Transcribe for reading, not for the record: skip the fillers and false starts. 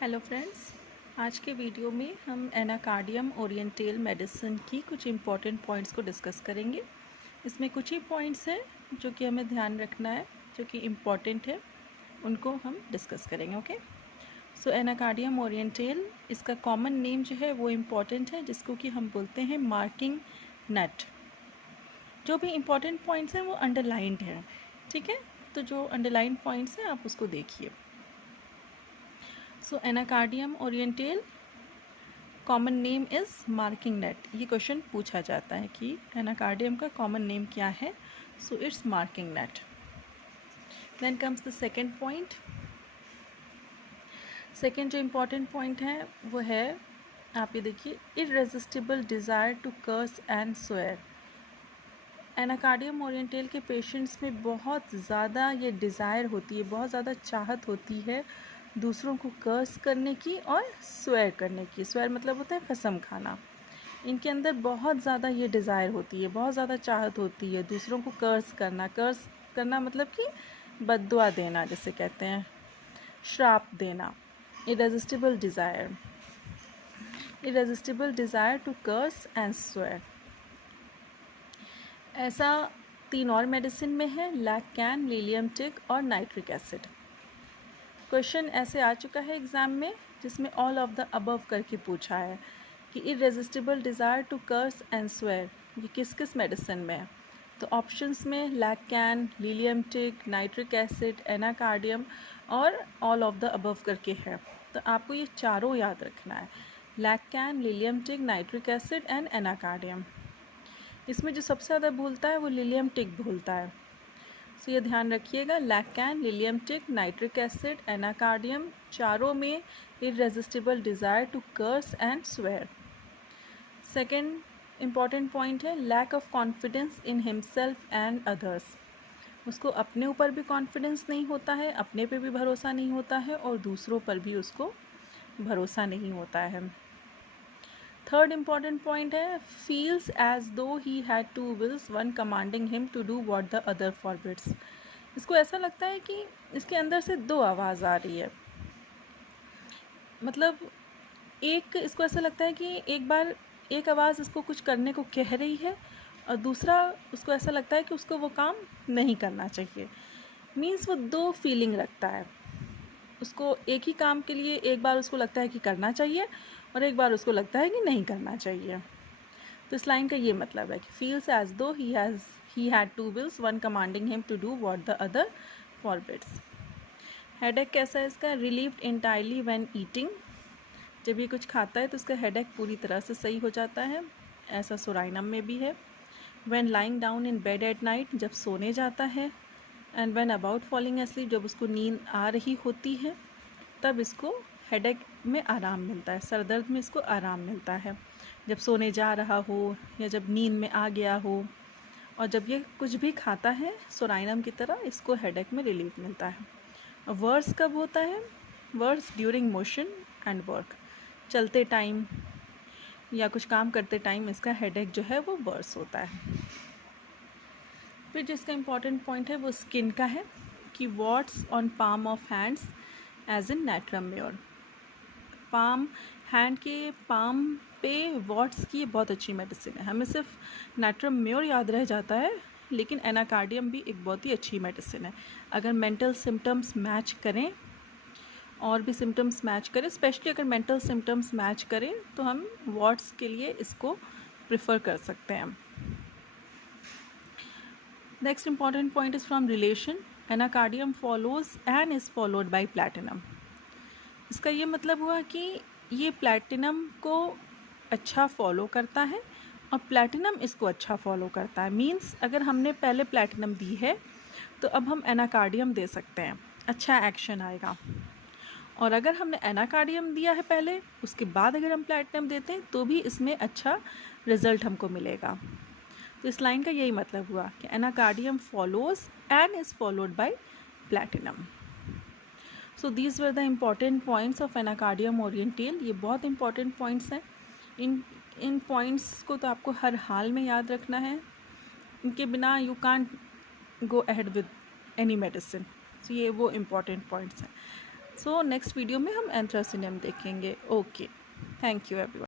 Hello friends, आज के video में हम एनाकार्डियम ओरिएंटेल मेडिसिन की कुछ इम्पॉर्टेंट पॉइंट्स को डिस्कस करेंगे। इसमें कुछ ही पॉइंट्स हैं जो कि हमें ध्यान रखना है, जो कि इम्पॉर्टेंट है, उनको हम डिस्कस करेंगे। ओके, सो एनाकार्डियम ओरिएंटेल, इसका कॉमन नेम जो है वो इम्पॉर्टेंट है, जिसको कि हम बोलते हैं मार्किंग नट। जो भी इम्पॉर्टेंट पॉइंट्स हैं वो अंडरलाइंड हैं, ठीक है। तो जो अंडरलाइंड पॉइंट्स हैं आप उसको देखिए। So Anacardium orientale common name is marking nut. ये क्वेश्चन पूछा जाता है कि एनाकार्डियम का कॉमन नेम क्या है। So it's marking nut. Then comes the second point. Second जो इम्पॉर्टेंट पॉइंट है वो है, आप ये देखिए, irresistible desire to curse and swear. Anacardium orientale के पेशेंट्स में बहुत ज़्यादा ये डिज़ायर होती है, बहुत ज़्यादा चाहत होती है दूसरों को कर्स करने की और स्वेयर करने की। स्वेयर मतलब होता है कसम खाना। इनके अंदर बहुत ज़्यादा ये डिज़ायर होती है, बहुत ज़्यादा चाहत होती है दूसरों को कर्स करना मतलब कि बद्दुआ देना, जिसे कहते हैं श्राप देना। Irresistible desire to curse and swear. ऐसा 3 और मेडिसिन में है, लैक्टैन, लिलियम टिक और नाइट्रिक एसिड। क्वेश्चन ऐसे आ चुका है एग्ज़ाम में जिसमें ऑल ऑफ द अबव करके पूछा है कि irresistible desire to curse and swear ये किस किस मेडिसिन में है। तो ऑप्शंस में लैक्टैन, Lilium tig, nitric acid, Anacardium और ऑल ऑफ द अबव करके है। तो आपको ये चारों याद रखना है, लैक्टैन, Lilium tig, nitric acid and Anacardium. इसमें जो सबसे ज़्यादा भूलता है वो लिलियम टिक भूलता है। सो ये ध्यान रखिएगा, लैक्टैन, Lilium tig, nitric acid, Anacardium, चारों में irresistible desire to curse and swear. Second important point है lack of confidence in himself and others. उसको अपने ऊपर भी कॉन्फिडेंस नहीं होता है, अपने पे भी भरोसा नहीं होता है और दूसरों पर भी उसको भरोसा नहीं होता है। थर्ड इम्पॉर्टेंट पॉइंट है feels as though he had two wills, one commanding him to do what the other forbids. इसको ऐसा लगता है कि इसके अंदर से दो आवाज़ आ रही है, मतलब इसको ऐसा लगता है कि एक आवाज़ इसको कुछ करने को कह रही है और दूसरा उसको ऐसा लगता है कि उसको वो काम नहीं करना चाहिए। मीन्स वो दो फीलिंग रखता है। उसको एक ही काम के लिए एक बार उसको लगता है कि करना चाहिए और एक बार उसको लगता है कि नहीं करना चाहिए। तो इस लाइन का ये मतलब है कि feels as though he had two wills, one commanding him to do what the other forbids. Headache कैसा है इसका, रिलीव्ड इंटायरली व्हेन ईटिंग। जब ये कुछ खाता है तो उसका हेडेक पूरी तरह से सही हो जाता है। ऐसा सोराइनम में भी है। When lying down in bed at night, जब सोने जाता है। And when about falling asleep, जब उसको नींद आ रही होती है तब इसको हेडेक में आराम मिलता है, सर दर्द में इसको आराम मिलता है। जब सोने जा रहा हो या जब नींद में आ गया हो और जब ये कुछ भी खाता है सोराइनम की तरह, इसको हेडेक में रिलीफ मिलता है। और वर्स कब होता है, worse during motion and work. चलते टाइम या कुछ काम करते टाइम इसका हेडेक जो है वो वर्स होता है। फिर जिसका इम्पॉर्टेंट पॉइंट है वो स्किन का है कि warts on palm of hands as in natrum mur. Palm, hand के पाम पे वॉट्स की बहुत अच्छी मेडिसिन है। हमें सिर्फ नाइट्रम म्योर याद रह जाता है, लेकिन एनाकार्डियम भी एक बहुत ही अच्छी मेडिसिन है। अगर मेंटल सिम्टम्स मैच करें और भी सिम्टम्स मैच करें, स्पेशली अगर मेंटल सिम्टम्स मैच करें तो हम वॉट्स के लिए इसको प्रेफर कर सकते हैं। Next important point is from relation. Anacardium follows and is followed by platinum. इसका ये मतलब हुआ कि ये प्लैटिनम को अच्छा फॉलो करता है और प्लैटिनम इसको अच्छा फॉलो करता है। मींस अगर हमने पहले प्लैटिनम दी है तो अब हम एनाकार्डियम दे सकते हैं, अच्छा एक्शन आएगा। और अगर हमने एनाकार्डियम दिया है पहले, उसके बाद अगर हम प्लैटिनम देते हैं तो भी इसमें अच्छा रिजल्ट हमको मिलेगा। तो इस लाइन का यही मतलब हुआ कि Anacardium follows and is followed by platinum. So these were the important points of Anacardium orientale. ये बहुत इंपॉर्टेंट पॉइंट्स हैं। इन पॉइंट्स को तो आपको हर हाल में याद रखना है। इनके बिना you can't go ahead with any medicine. So ये वो इम्पॉर्टेंट पॉइंट्स हैं। सो नेक्स्ट वीडियो में हम एंथ्रासिनियम देखेंगे। Okay, thank you everyone.